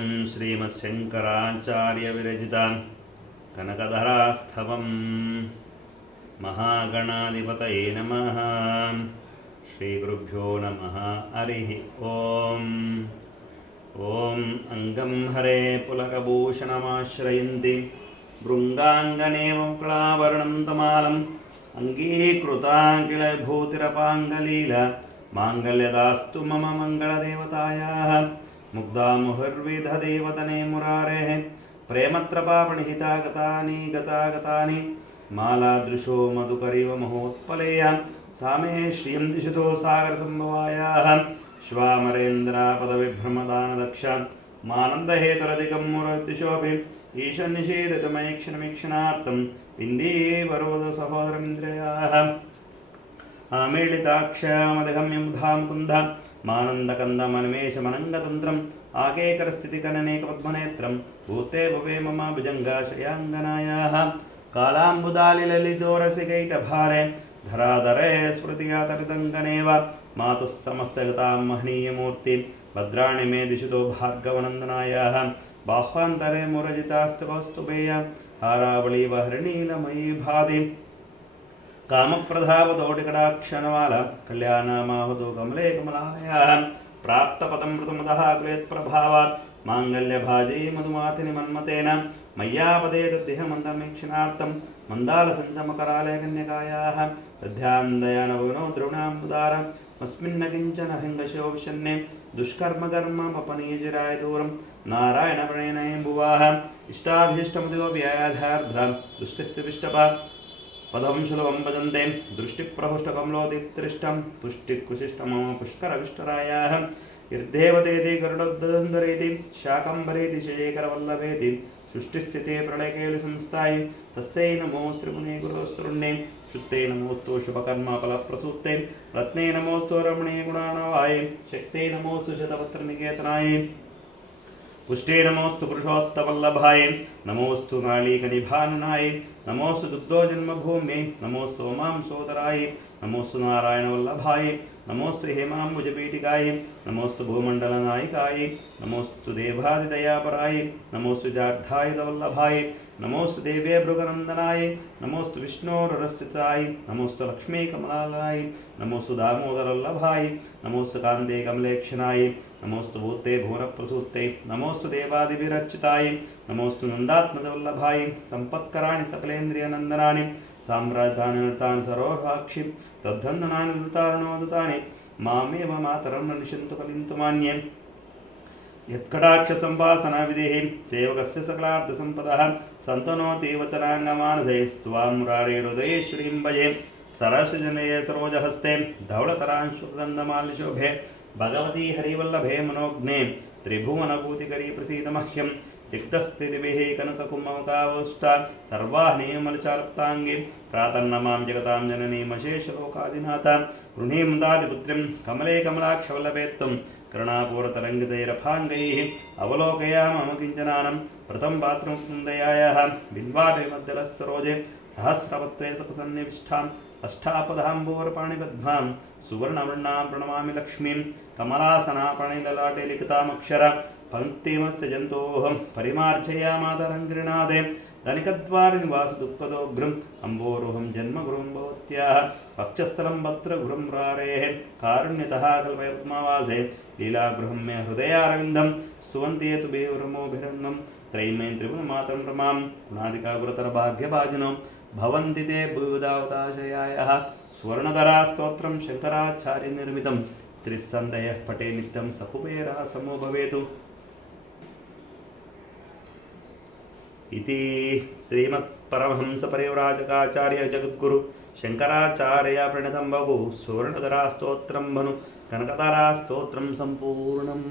ओम श्रीमच्छंकराचार्यविरचिता कनकधरास्थवं महागणाधिपतये नमः। श्रीगुरुभ्यो नमः। हरिः ओम। ओम अंगं हरे पुलकभूषणमाश्रयन्ति भृङ्गाङ्गनेवं क्लावर्णं तमालम् अंगीकृता किल भूतिरपाङ्गलीला माङ्गल्यदास्तु मम मङ्गलदेवतायाः मुग्धा मुहुर्विधदेवतने मुरारेः प्रेमत्रपापणिहिता गतानि मालादृशो मधुकरिव महोत्पलेया सा मे श्रियं दिशतो सागरसम्भवायाः श्वामरेन्द्रापदविभ्रमदानदक्ष मानन्दहेतुरधिकं मुरतिशोऽपि ईशन्निषेधितमैक्षणमीक्षणार्थं विन्दीवरोध सहोदरमिन्द्रियाः आमीलिताक्षामधिगम्यमुधा मुकुन्द मानन्दकन्दमनिमेषमनङ्गतन्त्रम् आकेकरस्थितिकननेकपद्मनेत्रं भूते भवे मम भुजङ्गाशयाङ्गनायाः कालाम्बुदालिललितोरसिकैटभारे धराधरे स्मृतियातरितङ्गनेव मातुः समस्तगतां महनीयमूर्ति भद्राणि मे दिशतो भार्गवनन्दनायाः बाह्वान्तरे मुरजितास्तुकौस्तुभेय हारावळीवहृणीलमयी भाति कामप्रधावतोटिकटाक्षणवाल कल्याणमावतो कमले कमलायाः प्राप्तपदं मृतमुदः कुलेत्प्रभावात् माङ्गल्यभाजै मधुमातिनि मन्मतेन मय्यापदे तद्दिहमन्दमीक्षणार्थं मन्दालसञ्चमकराले कन्यकायाः दध्यां दयानवनो द्रोणाम्बुदार अस्मिन्न किञ्चन हिङ्गशो विशन्ने दुष्कर्मकर्मपनीयजिराय दूरं नारायणप्रणयनयम्बुवाः इष्टाभीष्टमुदोऽव्यायाधार्ध्रं दुष्टिस्थिविष्टप पदं सुलभं भजन्ते दृष्टिप्रहुष्टकमलोदीप्तरिष्टं पुष्टिकुशिष्टमम पुष्करविष्टरायाः यद्देवतेति गरुडोद्धरेति शाकम्भरेति शेखरवल्लभेति सृष्टिस्थिते प्रलयकेलुसंस्थायै तस्यै नमो श्रीमुने गुरोस्तुरुण्ये शुद्धे नमोस्तु शुभकर्मफलप्रसूते रत्ने नमोस्तु रमणे गुणाणवाय शक्ते नमोस्तु शतपत्रनिकेतनाय पुष्टे नमोस्तु पुरुषोत्तमवल्लभाय नमोस्तु नालीकनिभाननाय नमोस्तु दुग्धो जन्मभूमे नमोस्तु सोमां सोदराय नमोस्तु नारायणवल्लभाय नमोस्तु हेमाम्बुजपीठिकाय नमोस्तु भूमण्डलनायिकाय नमोस्तु देवादिदयापराय नमोस्तु जार्धायुधवल्लभाय नमोस्तु देवे भृगनन्दनाय नमोस्तु विष्णोररसिताय नमोस्तु लक्ष्मीकमलाय नमोस्तु दामोदरवल्लभाय नमोस्तु कान्ते कमलेक्षणाय नमोस्तु भूते भुवनप्रसूते नमोस्तु देवादिभिरर्चिताय नमोस्तु नन्दात्मजवल्लभाय सम्पत्कराणि सकलेन्द्रियनन्दनानि साम्राज्यानि सरोहाक्षि तद्धन्दनानि वृतारणोदतानि मामेव मातरं निशन्तु कलिन्तु मान्ये यत्कटाक्षसम्भासनविधिः सेवकस्य सकलार्थसम्पदः सन्तनोति वचनाङ्गमानसैस्त्वां मुरारेहृदयेश्वरीं भजे सरसजनये सरोजहस्ते धवलतरांशुगन्धमालिशोभे भगवती हरिवल्लभे मनोज्ञे त्रिभुवनभूतिकरी प्रसीद मह्यं तिक्तस्थितिभिः कनककुम्भमकावष्टा सर्वाह्नेयमलचारप्ताङ्गे प्रातर्नमां जगतां जननीमशेषलोकादिनाथा गृह्णीं दादिपुत्रीं कमले कमलाक्षवल्लभेत्तं करुणापूरतरङ्गितैरफाङ्गैः अवलोकया मम किञ्चनानं प्रथम पात्रमुन्दयायाः बिन्वाटविमद्दलसरोजे सहस्रपत्रे सकसन्निविष्टाम् अष्टापदाम्बोरपाणिपद्मां सुवर्णवर्णां प्रणमामि लक्ष्मीं कमलासनापाणिललाटे लिखितामक्षर पङ्क्तिमस्य जन्तोः परिमार्जयामातरङ्गृणादे धनिकद्वारनिवासदुःखदोग्रम् अम्बोरुहं जन्मगुरुं भवत्याः वक्षस्थलं वक्त्र गुरुं रारेः कारुण्यतः कल्पयपद्मावासे लीलागृहं मे हृदयारविन्दं स्तुवन्ति यतु बेवरमोभिरन्नं त्रैमें त्रिभुवनमातरं रमां गुणादिका गुरुतरभाग्यभाजिनो भवन्ति ते भूदावताशयायः स्वर्णधरास्तोत्रं शङ्कराचार्यनिर्मितं त्रिस्सन्धयः पटे नित्यं सकुबेरः समो भवेतु इति श्रीमत्परमहंसपरिव्राजकाचार्य जगद्गुरु शङ्कराचार्य प्रणीतं बहु स्वर्णधरास्तोत्रं भनु कनकधरास्तोत्रं सम्पूर्णम्।